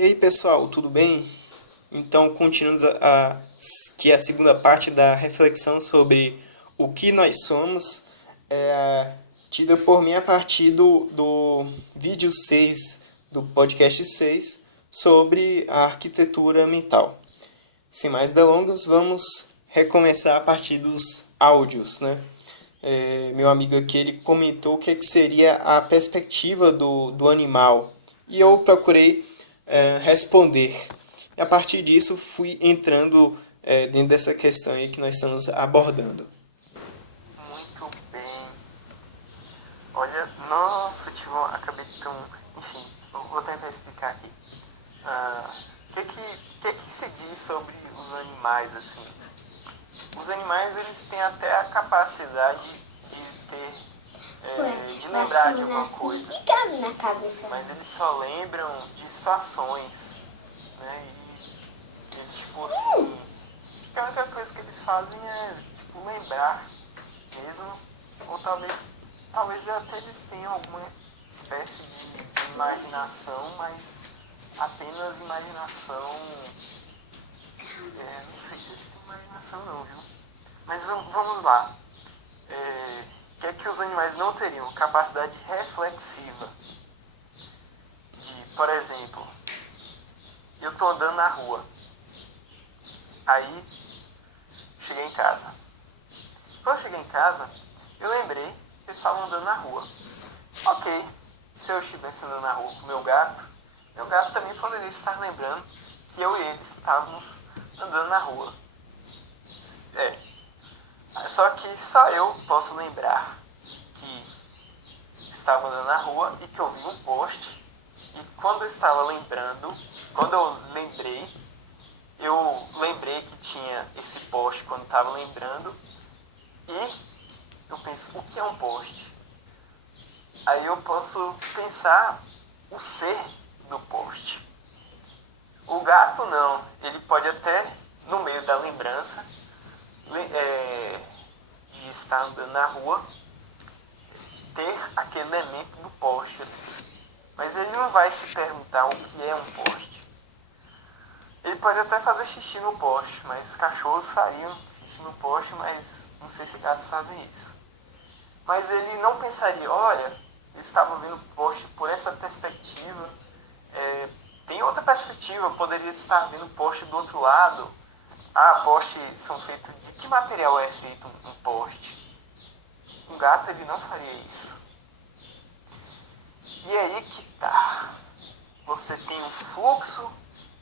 E aí pessoal, tudo bem? Então continuamos aqui a segunda parte da reflexão sobre o que nós somos, tida por mim a partir do vídeo 6 do podcast 6 sobre a arquitetura mental. Sem mais delongas, vamos recomeçar a partir dos áudios, né? Meu amigo aqui ele comentou o que seria a perspectiva do animal e eu procurei responder. E a partir disso fui entrando dentro dessa questão aí que nós estamos abordando. Muito bem. Olha, nossa, acabei de ter um... Enfim, vou tentar explicar aqui. O que se diz sobre os animais, assim? Os animais, eles têm até a capacidade de lembrar de alguma coisa. Mas eles só lembram de situações, né? E eles, tipo assim... a única coisa que eles fazem é, tipo, lembrar mesmo. Ou talvez até eles tenham alguma espécie de imaginação, mas apenas imaginação... não sei se eles têm imaginação não, viu? Mas vamos lá. O que é que os animais não teriam? Capacidade reflexiva. Por exemplo, eu tô andando na rua. Aí, cheguei em casa. Quando eu cheguei em casa, eu lembrei que eles estavam andando na rua. Ok, se eu estivesse andando na rua com meu gato também poderia estar lembrando que eu e ele estávamos andando na rua. Só que só eu posso lembrar que estava andando na rua e que eu vi um poste. E quando eu lembrei que tinha esse poste quando estava lembrando. E eu penso, o que é um poste? Aí eu posso pensar o ser do poste. O gato não, ele pode até, no meio da lembrança, de estar andando na rua, ter aquele elemento do poste. Mas ele não vai se perguntar o que é um poste. Ele pode até fazer xixi no poste, mas cachorros fariam xixi no poste, mas não sei se gatos fazem isso. Mas ele não pensaria, olha, eu estava vendo o poste por essa perspectiva. Tem outra perspectiva, eu poderia estar vendo o poste do outro lado. Postes são feitos de que material é feito um poste? Um gato ele não faria isso. E aí que tá. Você tem um fluxo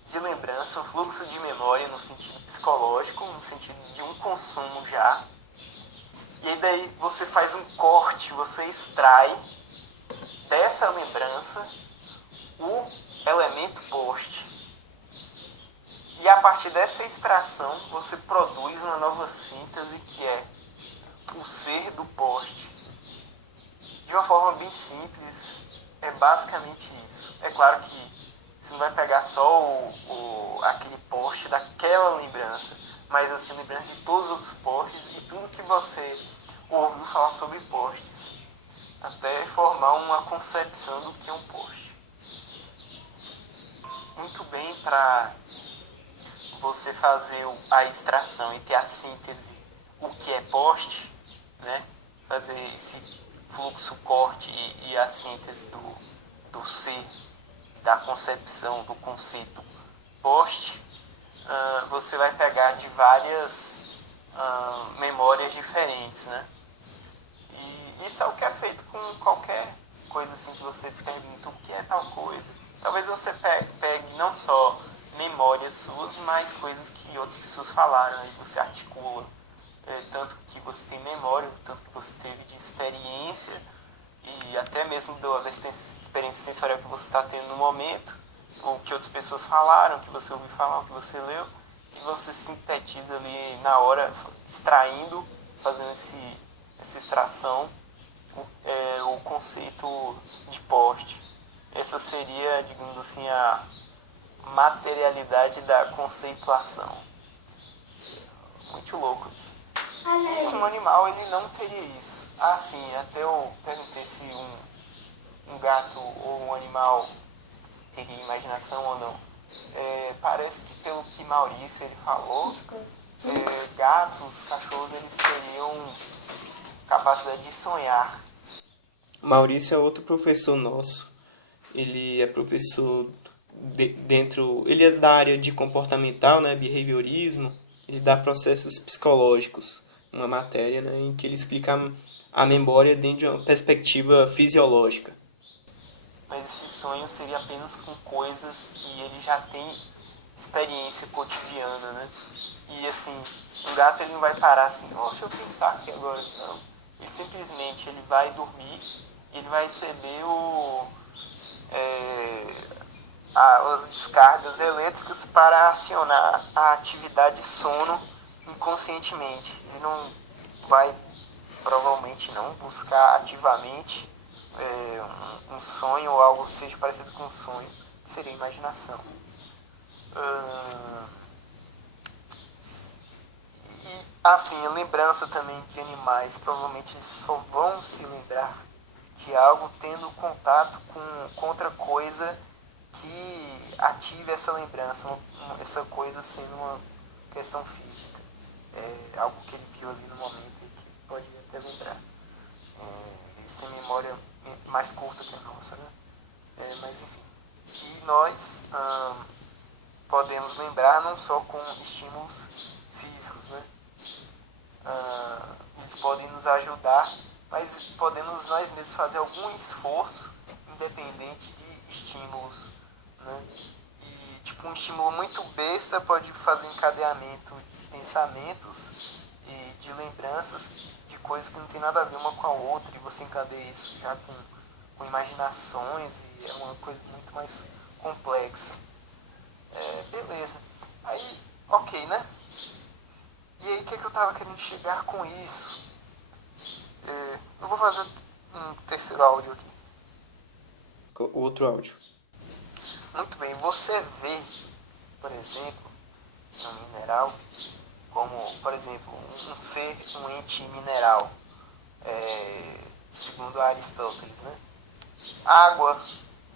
de lembrança, um fluxo de memória no sentido psicológico, no sentido de um consumo já. E aí daí você faz um corte, você extrai dessa lembrança o elemento poste. E a partir dessa extração você produz uma nova síntese que é o ser do poste. De uma forma bem simples, é basicamente isso. É claro que você não vai pegar só aquele poste daquela lembrança, mas assim, lembrança de todos os outros postes e tudo que você ouviu falar sobre postes, até formar uma concepção do que é um poste. Muito bem, para você fazer a extração e ter a síntese, o que é poste, né? Fazer esse fluxo corte e a síntese do ser, da concepção, do conceito poste, você vai pegar de várias memórias diferentes, né? E isso é o que é feito com qualquer coisa assim que você pergunta o que é tal coisa. Talvez você pegue não só memórias suas, mas coisas que outras pessoas falaram e você articula. Tanto que você tem memória, tanto que você teve de experiência e até mesmo da experiência sensorial que você está tendo no momento, o que outras pessoas falaram, o que você ouviu falar, o que você leu, e você sintetiza ali na hora, extraindo, fazendo essa extração, o conceito de poste. Essa seria, digamos assim, a materialidade da conceituação. Muito louco isso. E um animal ele não teria isso. Sim, até eu perguntei se um gato ou um animal teria imaginação ou não. Parece que, pelo que Maurício ele falou, gatos, cachorros, eles teriam capacidade de sonhar. Maurício é outro professor nosso. Ele é professor ele é da área de comportamental, né, behaviorismo. Ele dá processos psicológicos, uma matéria, né, em que ele explica a memória dentro de uma perspectiva fisiológica. Mas esse sonho seria apenas com coisas que ele já tem experiência cotidiana, né? E assim, o gato ele não vai parar assim, deixa eu pensar aqui agora. Não. Ele simplesmente ele vai dormir, ele vai receber as descargas elétricas para acionar a atividade sono inconscientemente. Ele não vai, provavelmente não, buscar ativamente um sonho ou algo que seja parecido com um sonho, que seria imaginação. E assim, a lembrança também de animais, provavelmente eles só vão se lembrar de algo tendo contato com outra coisa que ative essa lembrança, essa coisa sendo uma questão física, algo que ele viu ali no momento e que pode até lembrar. Eles têm memória mais curta que a nossa, né? Mas enfim. E nós podemos lembrar não só com estímulos físicos, né? Eles podem nos ajudar, mas podemos nós mesmos fazer algum esforço independente de estímulos, né? E tipo, um estímulo muito besta pode fazer encadeamento de pensamentos e de lembranças de coisas que não tem nada a ver uma com a outra, e você encadeia isso já com imaginações, e é uma coisa muito mais complexa. Beleza. Aí, ok, né? E aí, o que eu tava querendo chegar com isso? Eu vou fazer um terceiro áudio aqui. Outro áudio. Muito bem, você vê, por exemplo, um mineral como, por exemplo, um ser, um ente mineral, segundo Aristóteles, né? Água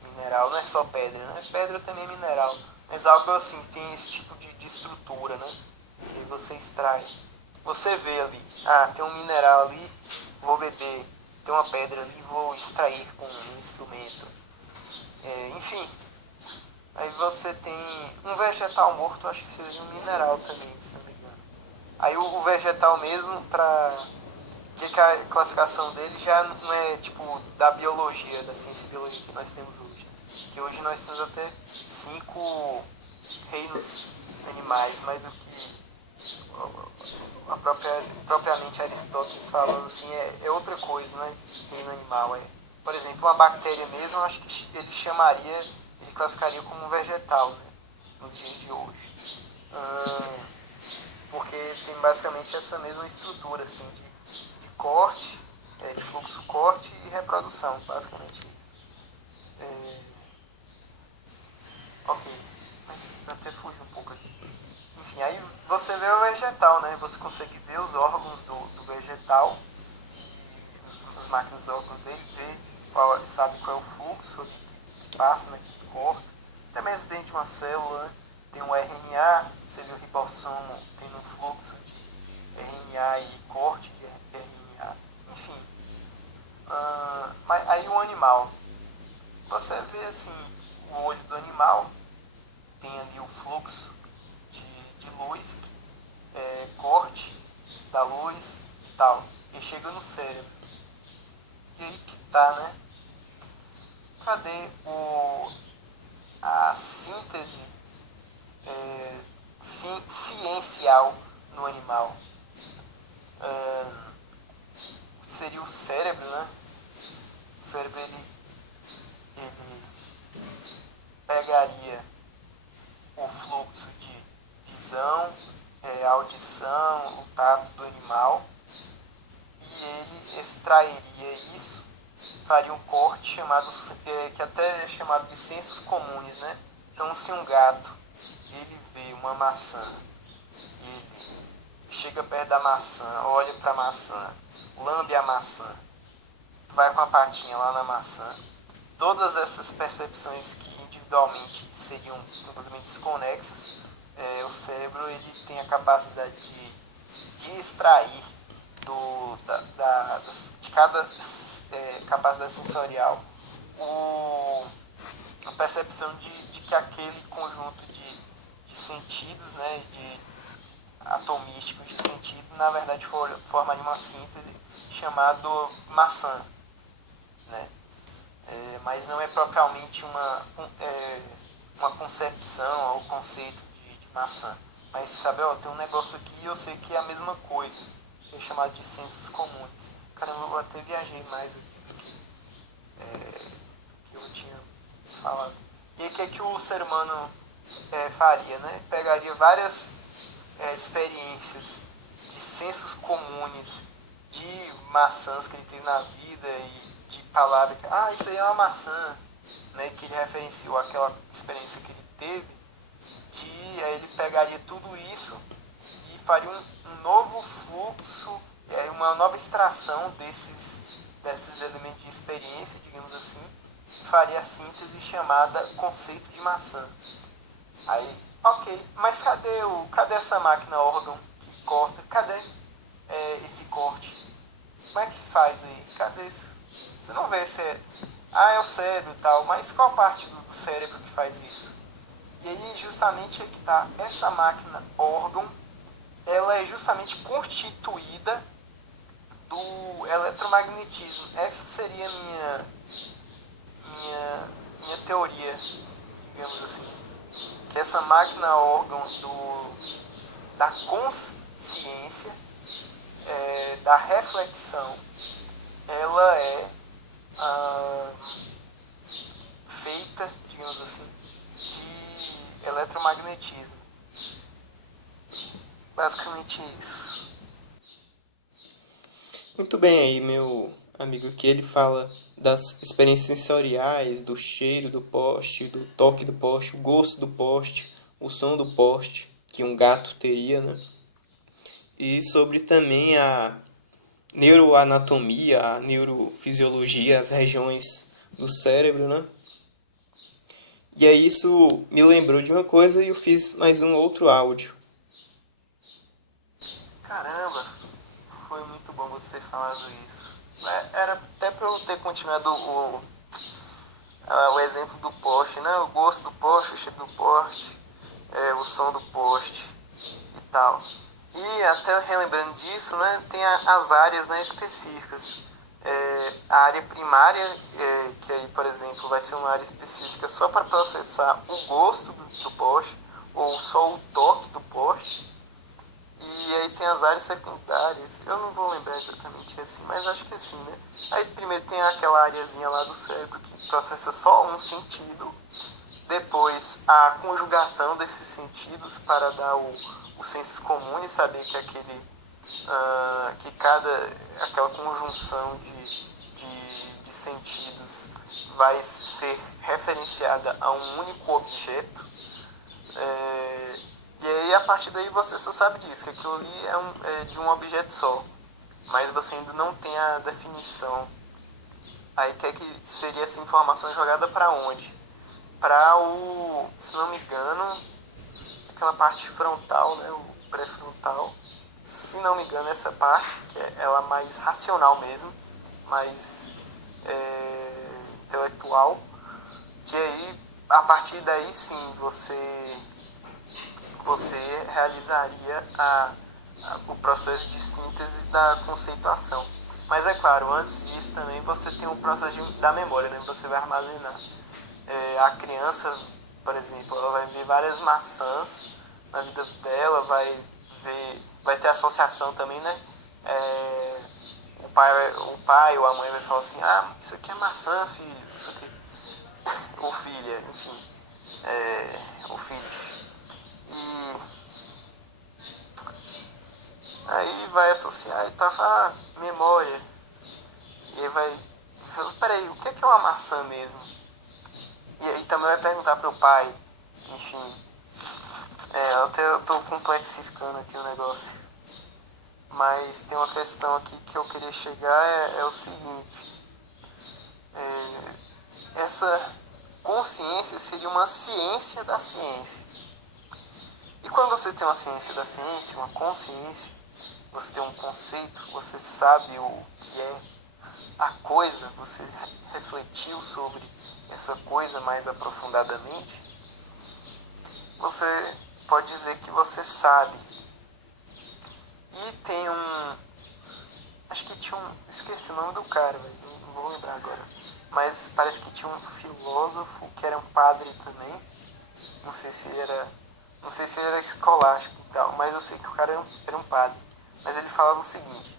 mineral não é só pedra, né? Pedra também é mineral, mas algo assim tem esse tipo de estrutura, né? E você extrai. Você vê ali, tem um mineral ali, vou beber, tem uma pedra ali, vou extrair com um instrumento. Enfim, aí você tem um vegetal morto, acho que seria um mineral também, se não me engano. Aí o vegetal mesmo, que a classificação dele já não é tipo da biologia, da ciência biologia que nós temos hoje. Que hoje nós temos até 5 reinos animais, mas o que propriamente Aristóteles falando assim é outra coisa, né? Reino animal. Por exemplo, uma bactéria mesmo, eu acho que ele classificaria como um vegetal, né? Nos dias de hoje. Porque tem basicamente essa mesma estrutura assim, de corte, de fluxo, corte e reprodução, basicamente isso. Ok, mas até fugi um pouco aqui. Enfim, aí você vê o vegetal, né? Você consegue ver os órgãos do vegetal, as máquinas de órgãos dele, sabe qual é o fluxo que passa, né? Que corta. Até mesmo dentro de uma célula, né? Tem um RNA, você vê o ribossomo, tem um fluxo de RNA e corte de RNA. Enfim. Mas aí o animal. Você vê assim, o olho do animal, tem ali o fluxo de luz, corte da luz e tal. E chega no cérebro. E aí que tá, né? Cadê a síntese ciencial no animal? Seria o cérebro, né? O cérebro ele pegaria o fluxo de visão, audição, o tato do animal, e ele extrairia isso, faria um corte chamado, que até é chamado de sensos comuns, né? Então, se um gato ele vê uma maçã, ele chega perto da maçã, olha para a maçã, lambe a maçã, vai com a patinha lá na maçã, todas essas percepções que individualmente seriam completamente desconexas, o cérebro ele tem a capacidade de extrair de cada capacidade sensorial a percepção de que aquele conjunto de sentidos, né, de atomísticos de sentido, na verdade formaria uma síntese chamada maçã, né? Mas não é propriamente uma concepção ou conceito de maçã. Mas sabe, tem um negócio aqui e eu sei que é a mesma coisa, que é chamado de sensos comuns. Caramba, eu até viajei mais do que eu tinha falado. E aí, o que é que o ser humano faria, né? Pegaria várias experiências de sensos comuns, de maçãs que ele teve na vida e de palavras que, isso aí é uma maçã, né? Que ele referenciou aquela experiência que ele teve, aí ele pegaria tudo isso e faria um novo fluxo, uma nova extração desses elementos de experiência, digamos assim, e faria a síntese chamada conceito de maçã. Aí, ok, mas cadê essa máquina órgão que corta? Cadê esse corte? Como é que se faz aí? Cadê isso? Você não vê se é o cérebro e tal, mas qual parte do cérebro que faz isso? E aí justamente é que está, essa máquina órgão, ela é justamente constituída do eletromagnetismo. Essa seria a minha teoria, digamos assim. Que essa máquina órgão da consciência, da reflexão, ela é feita, digamos assim, de eletromagnetismo. Basicamente isso. Muito bem aí, meu amigo, que ele fala das experiências sensoriais, do cheiro do poste, do toque do poste, o gosto do poste, o som do poste, que um gato teria, né? E sobre também a neuroanatomia, a neurofisiologia, as regiões do cérebro, né? E aí isso me lembrou de uma coisa e eu fiz mais um outro áudio. Caramba, foi muito bom você ter falado isso. Era até para eu ter continuado o exemplo do poste, né? O gosto do poste, o cheiro do poste, o som do poste e tal. E até relembrando disso, né, tem as áreas, né, específicas. A área primária, que aí, por exemplo, vai ser uma área específica só para processar o gosto do poste, ou só o toque do poste. E aí tem as áreas secundárias, eu não vou lembrar exatamente assim, mas acho que é assim, né? Aí primeiro tem aquela areazinha lá do cérebro que processa só um sentido, depois a conjugação desses sentidos para dar o senso comum e saber que aquela conjunção de sentidos vai ser referenciada a um único objeto. E aí a partir daí você só sabe disso, que aquilo ali é de um objeto só, mas você ainda não tem a definição. Aí que seria essa informação jogada para onde? Para se não me engano, aquela parte frontal, né, o pré-frontal. Se não me engano, essa parte, que é ela mais racional mesmo, mais intelectual, que aí, a partir daí sim, você realizaria o processo de síntese da conceituação. Mas é claro, antes disso também você tem o processo da memória, né? Você vai armazenar. A criança, por exemplo, ela vai ver várias maçãs na vida dela, vai ter associação também, né? O pai ou a mãe vai falar assim, isso aqui é maçã, filho, isso aqui, ou filha, enfim, ou filho. E aí vai associar e tá, memória. E aí vai falar, peraí, o que é uma maçã mesmo? E aí também vai perguntar pro pai, enfim. Eu tô complexificando aqui o negócio. Mas tem uma questão aqui que eu queria chegar, é o seguinte. consciência seria uma ciência da ciência. E quando você tem uma ciência da ciência, uma consciência, você tem um conceito, você sabe o que é a coisa, você refletiu sobre essa coisa mais aprofundadamente, você pode dizer que você sabe. E tem acho que tinha esqueci o nome do cara, não vou lembrar agora, mas parece que tinha um filósofo que era um padre também, não sei se ele era escolástico e tal, mas eu sei que o cara era um padre. Mas ele falava o seguinte: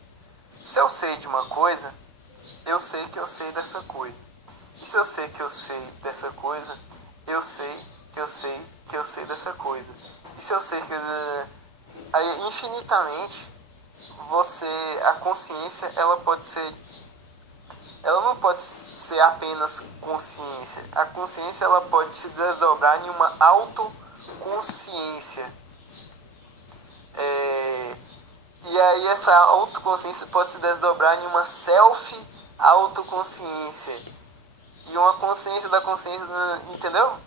se eu sei de uma coisa, eu sei que eu sei dessa coisa. E se eu sei que eu sei dessa coisa, eu sei que eu sei que eu sei dessa coisa. E se eu sei que... Aí, infinitamente, a consciência, ela não pode ser apenas consciência. A consciência, ela pode se desdobrar em uma autoconsciência. E aí essa autoconsciência pode se desdobrar em uma self-autoconsciência. E uma consciência da consciência, entendeu?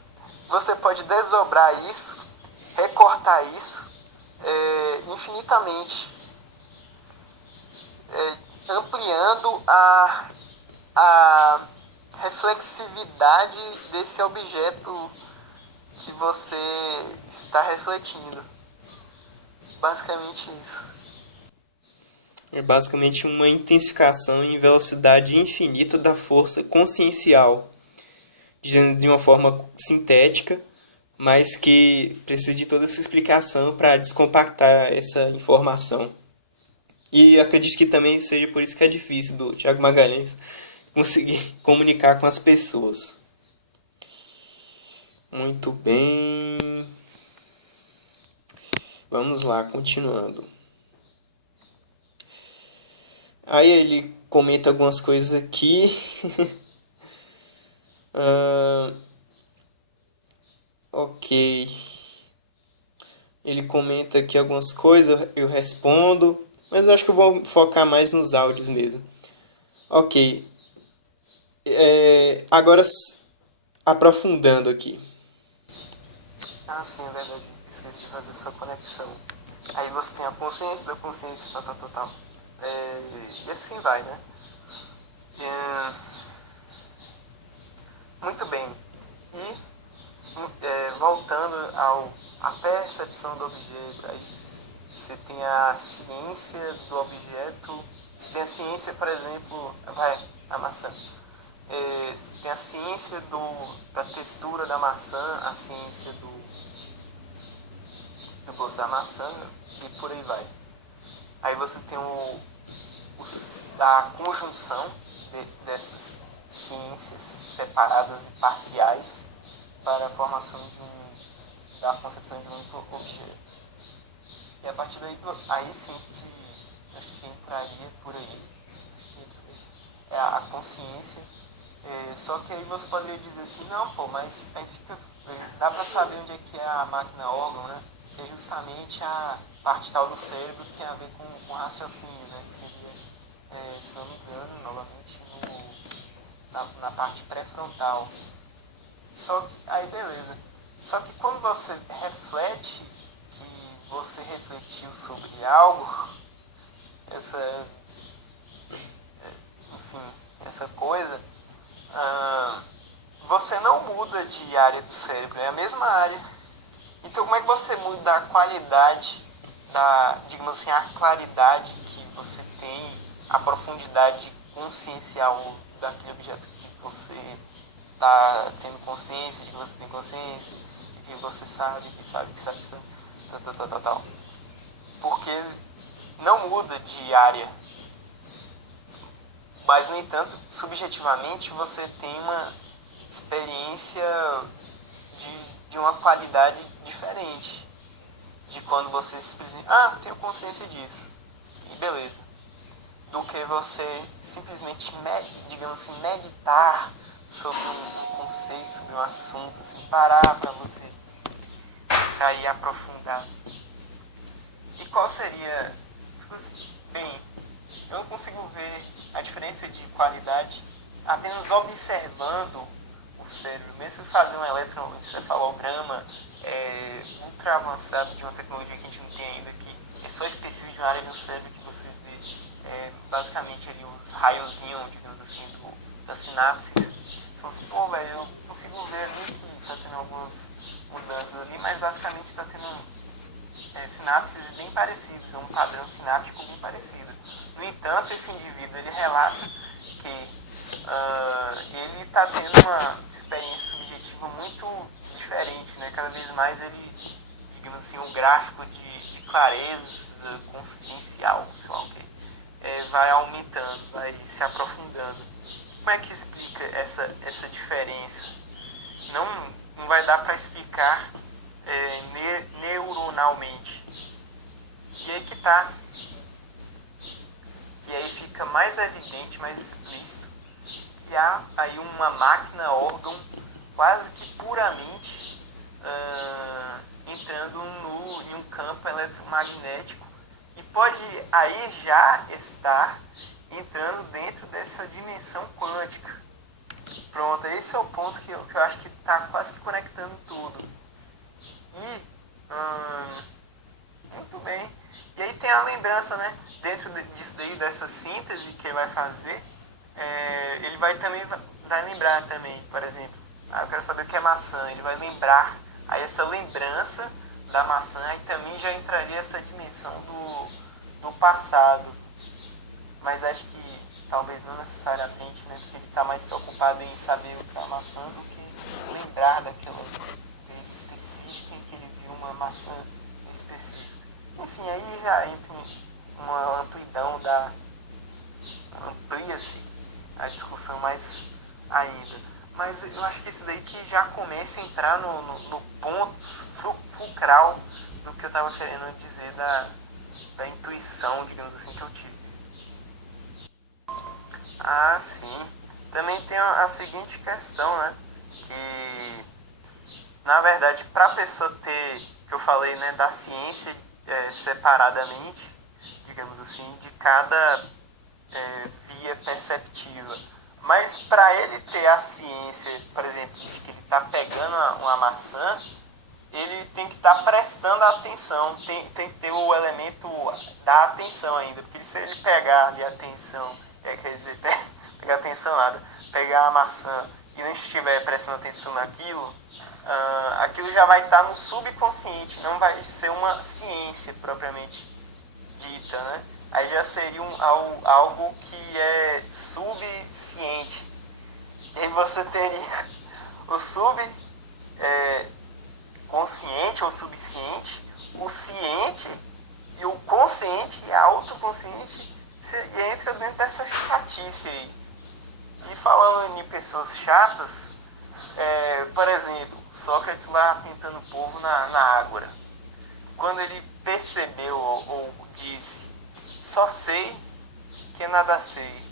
Você pode desdobrar isso, recortar isso infinitamente, ampliando a reflexividade desse objeto que você está refletindo. Basicamente isso. É basicamente uma intensificação em velocidade infinita da força consciencial, dizendo de uma forma sintética, mas que precisa de toda essa explicação para descompactar essa informação. E acredito que também seja por isso que é difícil do Thiago Magalhães conseguir comunicar com as pessoas. Muito bem. Vamos lá, continuando. Aí ele comenta algumas coisas aqui. Ok. Ele comenta aqui algumas coisas, eu respondo. Mas eu acho que eu vou focar mais nos áudios mesmo. Ok. Agora, aprofundando aqui. Ah, sim, é verdade. Esqueci de fazer essa conexão. Aí você tem a consciência da consciência, tal. E assim vai, né? Muito bem. E voltando à percepção do objeto, aí você tem a ciência do objeto. Você tem a ciência, por exemplo, a maçã. Você tem a ciência da textura da maçã, a ciência do gosto da maçã e por aí vai. Aí você tem a conjunção dessas ciências separadas e parciais para a formação da concepção de um único objeto. E a partir daí, aí sim que acho que entraria por aí a consciência. Só que aí você poderia dizer assim, não, pô, mas aí dá para saber onde é que é a máquina órgão, né? Que é justamente a parte tal do cérebro que tem a ver com raciocínio, né? Que seria, se não me engano, novamente na parte pré-frontal. Só que, aí beleza. Só que quando você reflete que você refletiu sobre algo, essa coisa, você não muda de área do cérebro, é a mesma área. Então como é que você muda a qualidade, digamos assim, a claridade que você tem, a profundidade consciencial daquele objeto que você está tendo consciência, de que você tem consciência, de que você sabe, tal. Porque não muda de área. Mas, no entanto, subjetivamente, você tem uma experiência de uma qualidade diferente de quando você simplesmente, tenho consciência disso, e beleza, do que você simplesmente, digamos assim, meditar sobre um conceito, sobre um assunto, assim, parar para você sair aprofundado. E qual seria, bem, eu não consigo ver a diferença de qualidade apenas observando o o cérebro, mesmo fazer um eletroencefalograma ultra avançado de uma tecnologia que a gente não tem ainda, que é só específico de uma área do cérebro que você vê basicamente ali os raiozinhos, digamos assim, das sinapses. Então assim, pô, velho, eu consigo ver ali que tá tendo algumas mudanças ali, mas basicamente tá tendo sinapses bem parecidas, um padrão sináptico bem parecido. No entanto, esse indivíduo ele relata que ele está tendo uma experiência subjetiva muito diferente, né? Cada vez mais ele, digamos assim, um gráfico de clareza consciencial, vai aumentando, vai se aprofundando. Como é que explica essa diferença? Não vai dar para explicar neuronalmente. E aí que tá. E aí fica mais evidente, mais explícito, que há aí uma máquina órgão quase que puramente entrando em um campo eletromagnético e pode aí já estar entrando dentro dessa dimensão quântica. Pronto, esse é o ponto que eu acho que está quase que conectando tudo. E, muito bem. E aí tem a lembrança, né? Dentro disso daí, dessa síntese que ele vai fazer, ele vai lembrar também, por exemplo, eu quero saber o que é maçã, ele vai lembrar, aí essa lembrança da maçã, aí também já entraria essa dimensão do passado, mas acho que talvez não necessariamente, né, porque ele está mais preocupado em saber o que é a maçã do que lembrar daquela vez específica em que ele viu uma maçã específica. Enfim, aí já entra uma amplidão amplia-se a discussão mais ainda. Mas eu acho que isso daí que já começa a entrar no ponto fulcral do que eu estava querendo dizer da intuição, digamos assim, que eu tive. Ah, sim. Também tem a seguinte questão, né? Que, na verdade, para a pessoa ter, que eu falei, né, da ciência separadamente, digamos assim, de cada via perceptiva. Mas para ele ter a ciência, por exemplo, de que ele está pegando uma maçã, ele tem que estar prestando atenção, tem que ter o elemento da atenção ainda, porque se ele pegar ali a atenção, quer dizer, pegar atenção nada, pegar a maçã e não estiver prestando atenção naquilo, aquilo já vai estar no subconsciente, não vai ser uma ciência propriamente dita, né? Aí já seria algo que é subciente. E aí você teria o subconsciente ou subciente, o ciente e o consciente e autoconsciente, e entra dentro dessa chatice aí. E falando em pessoas chatas, por exemplo, Sócrates lá tentando o povo na Ágora. Quando ele percebeu ou disse, só sei que nada sei.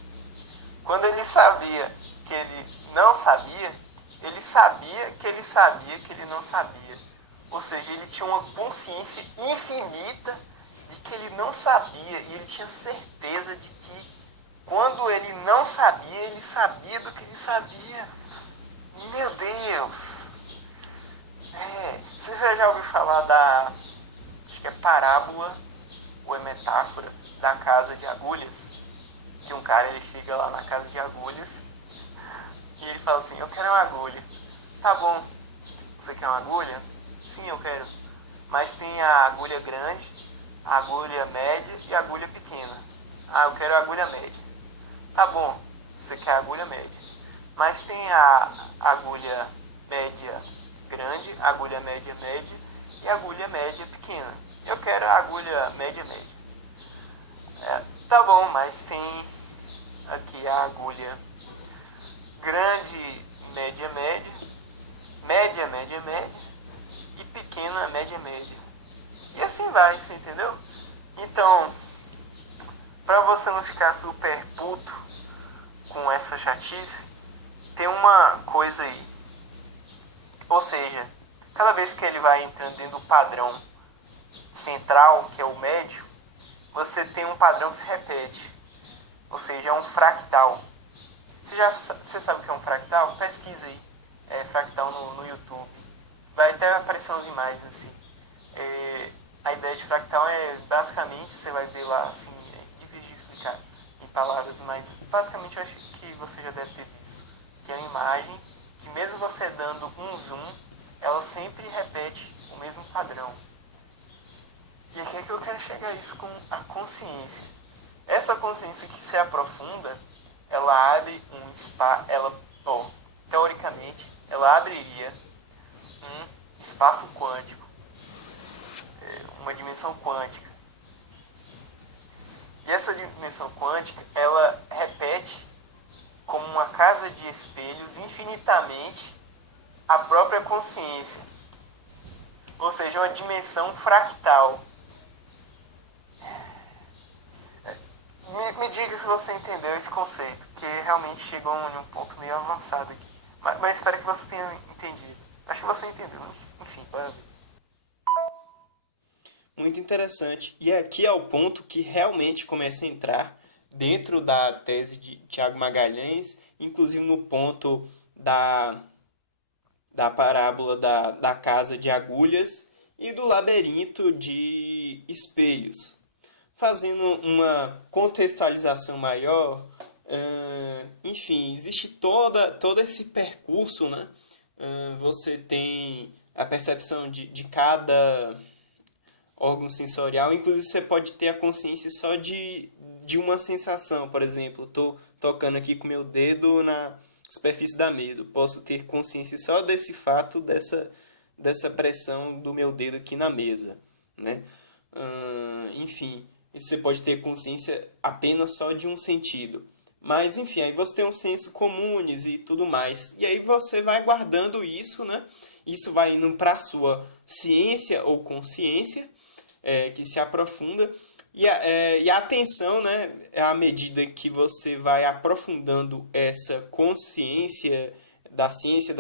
Quando ele sabia que ele não sabia, ele sabia que ele não sabia. Ou seja, ele tinha uma consciência infinita de que ele não sabia. E ele tinha certeza de que quando ele não sabia, ele sabia do que ele sabia. Meu Deus! Você já ouviu falar acho que é parábola ou é metáfora da casa de agulhas? Que um cara ele chega lá na casa de agulhas e ele fala assim, eu quero uma agulha. Tá bom, você quer uma agulha? Sim, eu quero. Mas tem a agulha grande, a agulha média e a agulha pequena. Ah, eu quero a agulha média. Tá bom, você quer a agulha média. Mas tem a agulha média grande, a agulha média média e a agulha média pequena. Eu quero a agulha média média. Tá bom, mas tem aqui a agulha grande, média média, média média média e pequena média média. E assim vai, você entendeu? Então, para você não ficar super puto com essa chatice, tem uma coisa aí. Ou seja, cada vez que ele vai entrando dentro do padrão central, que é o médio, você tem um padrão que se repete. Ou seja, é um fractal. Você sabe o que é um fractal? Pesquisa aí. fractal no YouTube. Vai até aparecer umas imagens assim. A ideia de fractal é basicamente, você vai ver lá assim, é difícil de explicar em palavras, mas basicamente eu acho que você já deve ter visto. Que é uma imagem que mesmo você dando um zoom, ela sempre repete o mesmo padrão. E aqui é que eu quero chegar a isso com a consciência. Essa consciência que se aprofunda, ela abre um espaço, teoricamente, ela abriria um espaço quântico, uma dimensão quântica. E essa dimensão quântica, ela repete como uma casa de espelhos infinitamente a própria consciência. Ou seja, uma dimensão fractal. Me diga se você entendeu esse conceito, que realmente chegou em um ponto meio avançado aqui. Mas espero que você tenha entendido. Acho que você entendeu, enfim, bora ver. Muito interessante. E aqui é o ponto que realmente começa a entrar dentro da tese de Tiago Magalhães, inclusive no ponto da parábola da casa de agulhas e do labirinto de espelhos. Fazendo uma contextualização maior, enfim, existe todo esse percurso, né? Você tem a percepção de cada órgão sensorial, inclusive você pode ter a consciência só de uma sensação. Por exemplo, estou tocando aqui com meu dedo na superfície da mesa, eu posso ter consciência só desse fato, dessa pressão do meu dedo aqui na mesa, né? Enfim, você pode ter consciência apenas só de um sentido. Mas, enfim, aí você tem um senso comunes e tudo mais. E aí você vai guardando isso, né? Isso vai indo para a sua ciência ou consciência, que se aprofunda. E a atenção, né? À medida que você vai aprofundando essa consciência da ciência,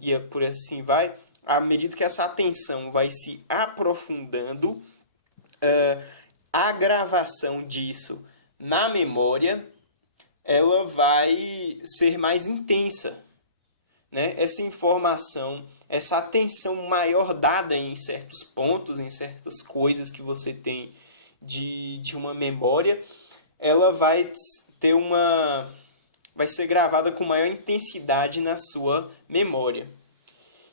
e por assim vai, à medida que essa atenção vai se aprofundando, a gravação disso na memória, ela vai ser mais intensa, né? Essa informação, essa atenção maior dada em certos pontos, em certas coisas que você tem de uma memória, ela vai ter vai ser gravada com maior intensidade na sua memória.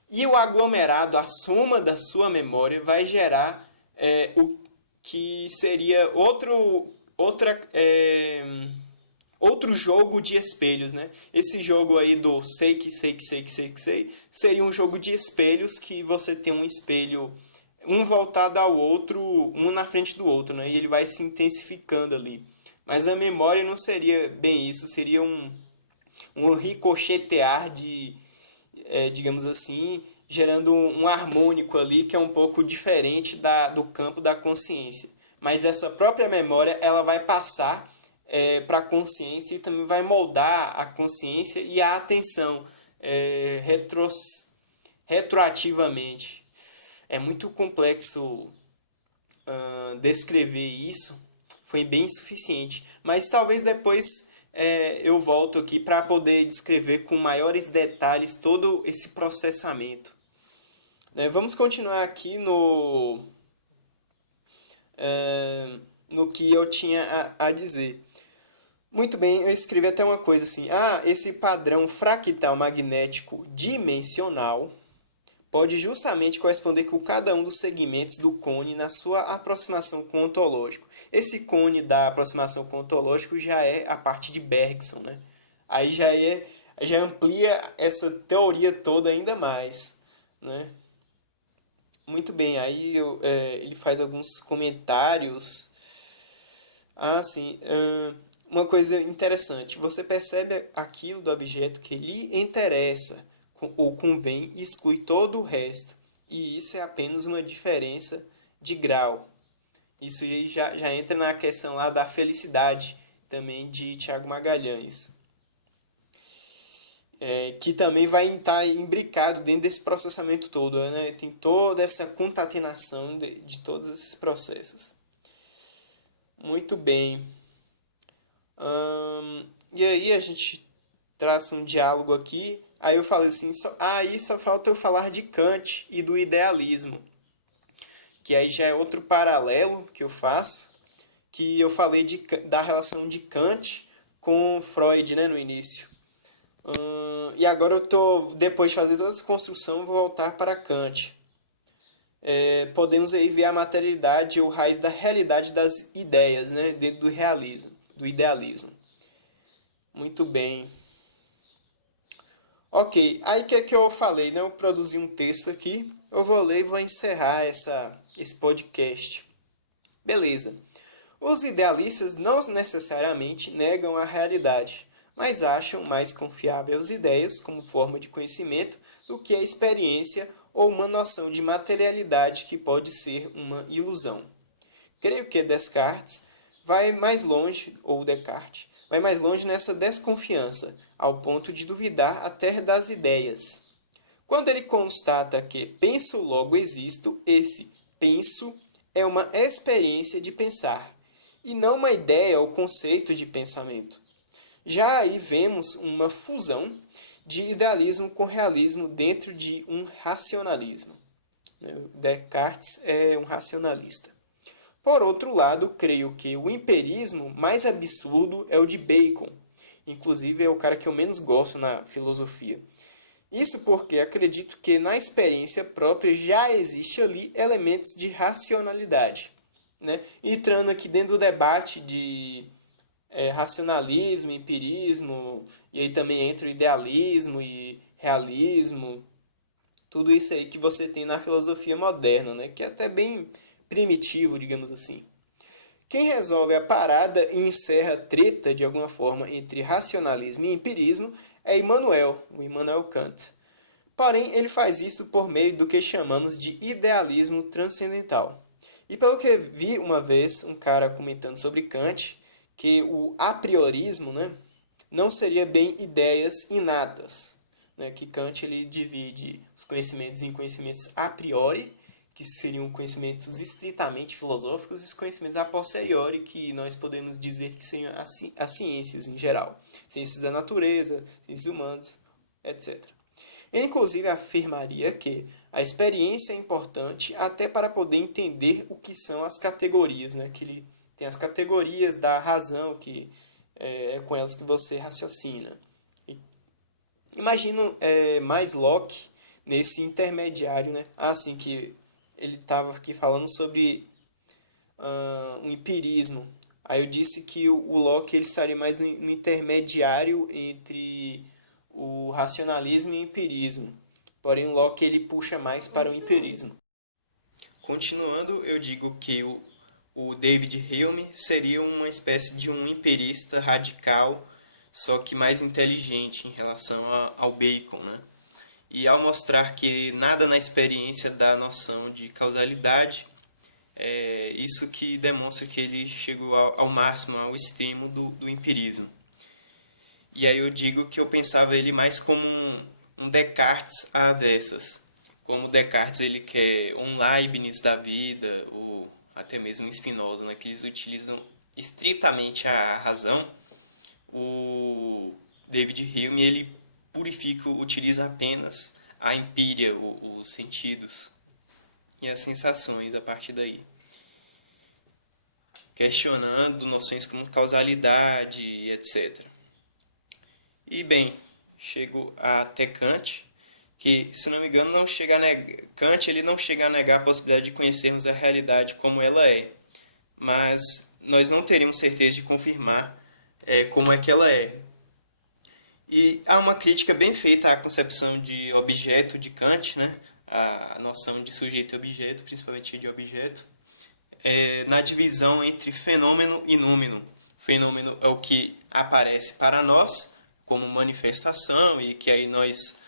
E o aglomerado, a soma da sua memória, vai gerar o que seria outro jogo de espelhos, né? Esse jogo aí do sei que seria um jogo de espelhos que você tem um espelho um voltado ao outro, um na frente do outro, né? E ele vai se intensificando ali. Mas a memória não seria bem isso, seria um ricochetear digamos assim, gerando um harmônico ali que é um pouco diferente do campo da consciência. Mas essa própria memória ela vai passar para a consciência e também vai moldar a consciência e a atenção retroativamente. É muito complexo descrever isso, foi bem insuficiente, mas talvez depois eu volto aqui para poder descrever com maiores detalhes todo esse processamento. Vamos continuar aqui no que eu tinha a dizer. Muito bem, eu escrevi até uma coisa assim. Esse padrão fractal magnético dimensional pode justamente corresponder com cada um dos segmentos do cone na sua aproximação com o ontológico. Esse cone da aproximação com o ontológico já é a parte de Bergson, né? Aí já amplia essa teoria toda ainda mais, né? Muito bem, aí ele faz alguns comentários. Sim. Uma coisa interessante, você percebe aquilo do objeto que lhe interessa ou convém e exclui todo o resto. E isso é apenas uma diferença de grau. Isso aí já entra na questão lá da felicidade também de Tiago Magalhães. Que também vai estar imbricado dentro desse processamento todo, né? Tem toda essa concatenação de todos esses processos. Muito bem. E aí a gente traça um diálogo aqui Aí eu falei assim, aí só falta eu falar de Kant e do idealismo, que aí já é outro paralelo que eu faço, que eu falei da relação de Kant com Freud, né, no início. E agora eu tô, depois de fazer toda essa construção, vou voltar para Kant. Podemos aí ver a materialidade ou raiz da realidade das ideias, né, dentro do realismo, do idealismo. Muito bem. Ok, aí o que é que eu falei, né? Eu produzi um texto aqui, eu vou ler e vou encerrar esse podcast. Beleza. Os idealistas não necessariamente negam a realidade, mas acham mais confiável as ideias como forma de conhecimento do que a experiência ou uma noção de materialidade que pode ser uma ilusão. Creio que Descartes vai mais longe nessa desconfiança, ao ponto de duvidar até das ideias. Quando ele constata que penso logo existo, esse penso é uma experiência de pensar, e não uma ideia ou conceito de pensamento. Já aí vemos uma fusão de idealismo com realismo dentro de um racionalismo. Descartes é um racionalista. Por outro lado, creio que o empirismo mais absurdo é o de Bacon. Inclusive, é o cara que eu menos gosto na filosofia. Isso porque acredito que na experiência própria já existe ali elementos de racionalidade. Né? Entrando aqui dentro do debate de racionalismo, empirismo, e aí também entra o idealismo e realismo, tudo isso aí que você tem na filosofia moderna, né? Que é até bem primitivo, digamos assim. Quem resolve a parada e encerra a treta, de alguma forma, entre racionalismo e empirismo é o Immanuel Kant. Porém, ele faz isso por meio do que chamamos de idealismo transcendental. E pelo que vi uma vez um cara comentando sobre Kant, que o a priorismo, né, não seria bem ideias inatas. Né, que Kant ele divide os conhecimentos em conhecimentos a priori, que seriam conhecimentos estritamente filosóficos, e os conhecimentos a posteriori, que nós podemos dizer que seriam as ciências em geral. Ciências da natureza, ciências humanas, etc. Ele, inclusive, afirmaria que a experiência é importante até para poder entender o que são as categorias. Né? Que ele tem as categorias da razão, que é com elas que você raciocina. Imagino mais Locke nesse intermediário, né? Assim que ele estava aqui falando sobre um empirismo. Aí eu disse que o Locke ele estaria mais no intermediário entre o racionalismo e o empirismo. Porém, o Locke ele puxa mais para o empirismo. Continuando, eu digo que o David Hume seria uma espécie de um empirista radical, só que mais inteligente em relação ao Bacon, né? E ao mostrar que nada na experiência dá a noção de causalidade, isso que demonstra que ele chegou ao máximo, ao extremo do empirismo. E aí eu digo que eu pensava ele mais como um Descartes a avessas. Como Descartes ele quer um Leibniz da vida, ou até mesmo um Spinoza, né, que eles utilizam estritamente a razão, o David Hume ele purifica, utiliza apenas a empíria, os sentidos e as sensações a partir daí. Questionando noções como causalidade, etc. E bem, chego até Kant, que, se não me engano, Kant ele não chega a negar a possibilidade de conhecermos a realidade como ela é, mas nós não teríamos certeza de confirmar como é que ela é. E há uma crítica bem feita à concepção de objeto de Kant, né? A noção de sujeito e objeto, principalmente de objeto, na divisão entre fenômeno e númeno. Fenômeno é o que aparece para nós como manifestação e que aí nós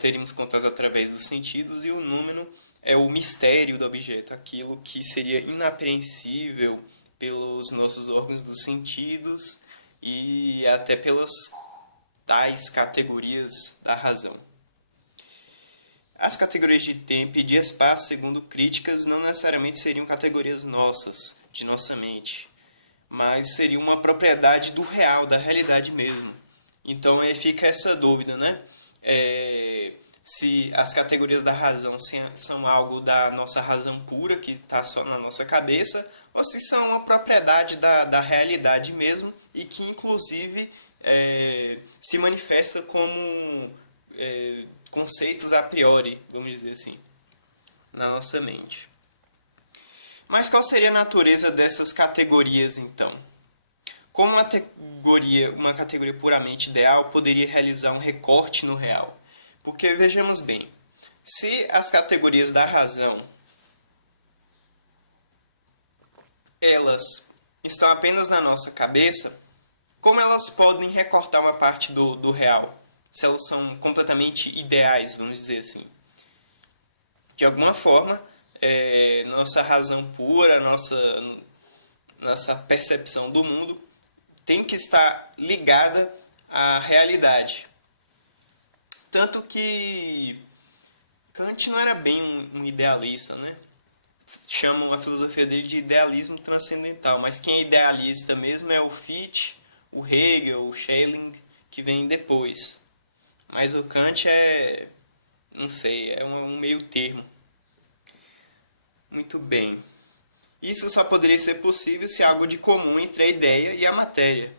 teríamos contato através dos sentidos, e o númeno é o mistério do objeto, aquilo que seria inapreensível pelos nossos órgãos dos sentidos e até pelas tais categorias da razão. As categorias de tempo e de espaço, segundo críticas, não necessariamente seriam categorias nossas, de nossa mente, mas seria uma propriedade do real, da realidade mesmo. Então fica essa dúvida, né? se as categorias da razão são algo da nossa razão pura, que está só na nossa cabeça, ou se são uma propriedade da realidade mesmo, e que inclusive se manifesta como conceitos a priori, vamos dizer assim, na nossa mente. Mas qual seria a natureza dessas categorias, então? Como uma categoria puramente ideal poderia realizar um recorte no real? Porque, vejamos bem, se as categorias da razão elas estão apenas na nossa cabeça, como elas podem recortar uma parte do real? Se elas são completamente ideais, vamos dizer assim. De alguma forma, nossa razão pura, nossa percepção do mundo tem que estar ligada à realidade. Tanto que Kant não era bem um idealista, né? Chamam a filosofia dele de idealismo transcendental, mas quem é idealista mesmo é o Fichte, o Hegel, o Schelling, que vem depois. Mas o Kant não sei, é um meio termo. Muito bem. Isso só poderia ser possível se há algo de comum entre a ideia e a matéria.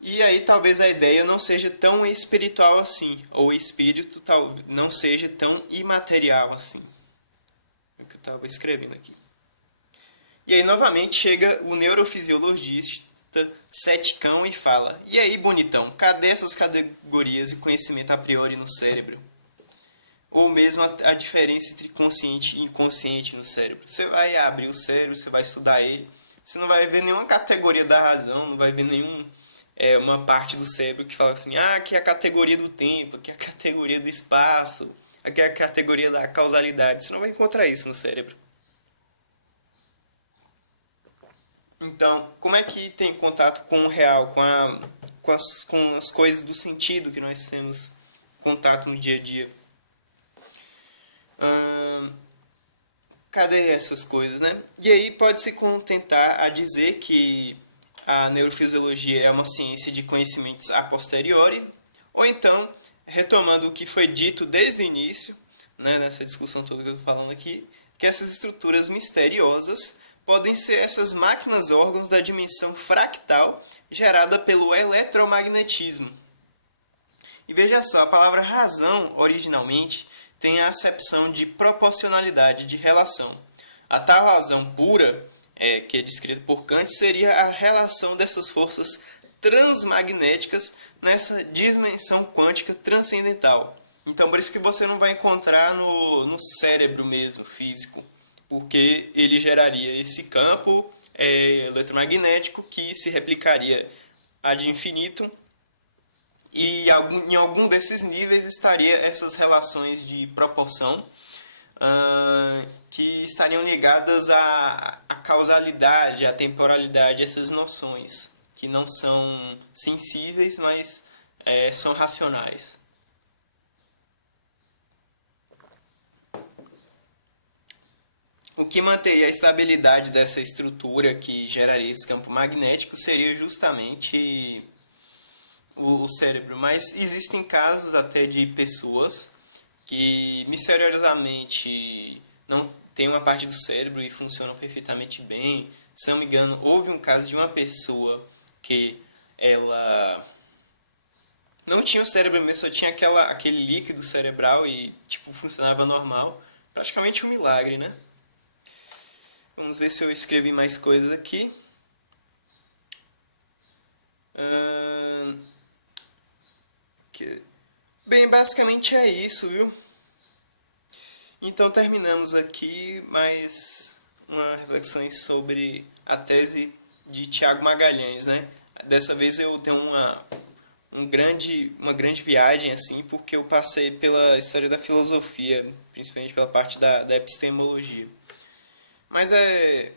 E aí talvez a ideia não seja tão espiritual assim, ou o espírito não seja tão imaterial assim. É o que eu estava escrevendo aqui. E aí novamente chega o neurofisiologista ceticão e fala: e aí, bonitão, cadê essas categorias e conhecimento a priori no cérebro? Ou mesmo a diferença entre consciente e inconsciente no cérebro. Você vai abrir o cérebro, você vai estudar ele, você não vai ver nenhuma categoria da razão, não vai ver uma parte do cérebro que fala assim: aqui é a categoria do tempo, aqui é a categoria do espaço, aqui é a categoria da causalidade. Você não vai encontrar isso no cérebro. Então, como é que tem contato com o real, com as coisas do sentido que nós temos contato no dia a dia? Cadê essas coisas, né? E aí pode se contentar a dizer que a neurofisiologia é uma ciência de conhecimentos a posteriori, ou então, retomando o que foi dito desde o início, né, nessa discussão toda que eu estou falando aqui, que essas estruturas misteriosas podem ser essas máquinas órgãos da dimensão fractal gerada pelo eletromagnetismo. E veja só, a palavra razão, originalmente, tem a acepção de proporcionalidade de relação. A tal razão pura, que é descrita por Kant, seria a relação dessas forças transmagnéticas nessa dimensão quântica transcendental. Então, por isso que você não vai encontrar no cérebro mesmo, físico, porque ele geraria esse campo eletromagnético que se replicaria ad infinitum, e em algum desses níveis estaria essas relações de proporção que estariam ligadas à causalidade, à temporalidade, essas noções que não são sensíveis, mas são racionais. O que manteria a estabilidade dessa estrutura que geraria esse campo magnético seria justamente o cérebro. Mas existem casos até de pessoas que misteriosamente não têm uma parte do cérebro e funcionam perfeitamente bem. Se não me engano, houve um caso de uma pessoa que ela não tinha o cérebro mesmo, só tinha aquele líquido cerebral e funcionava normal. Praticamente um milagre, né? Vamos ver se eu escrevi mais coisas aqui. Bem, basicamente é isso, viu? Então terminamos aqui mais uma reflexão sobre a tese de Tiago Magalhães, né? Dessa vez eu dei uma grande viagem, assim, porque eu passei pela história da filosofia, principalmente pela parte da epistemologia. Mas é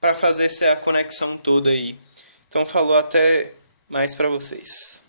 para fazer essa conexão toda aí. Então falou, até mais para vocês.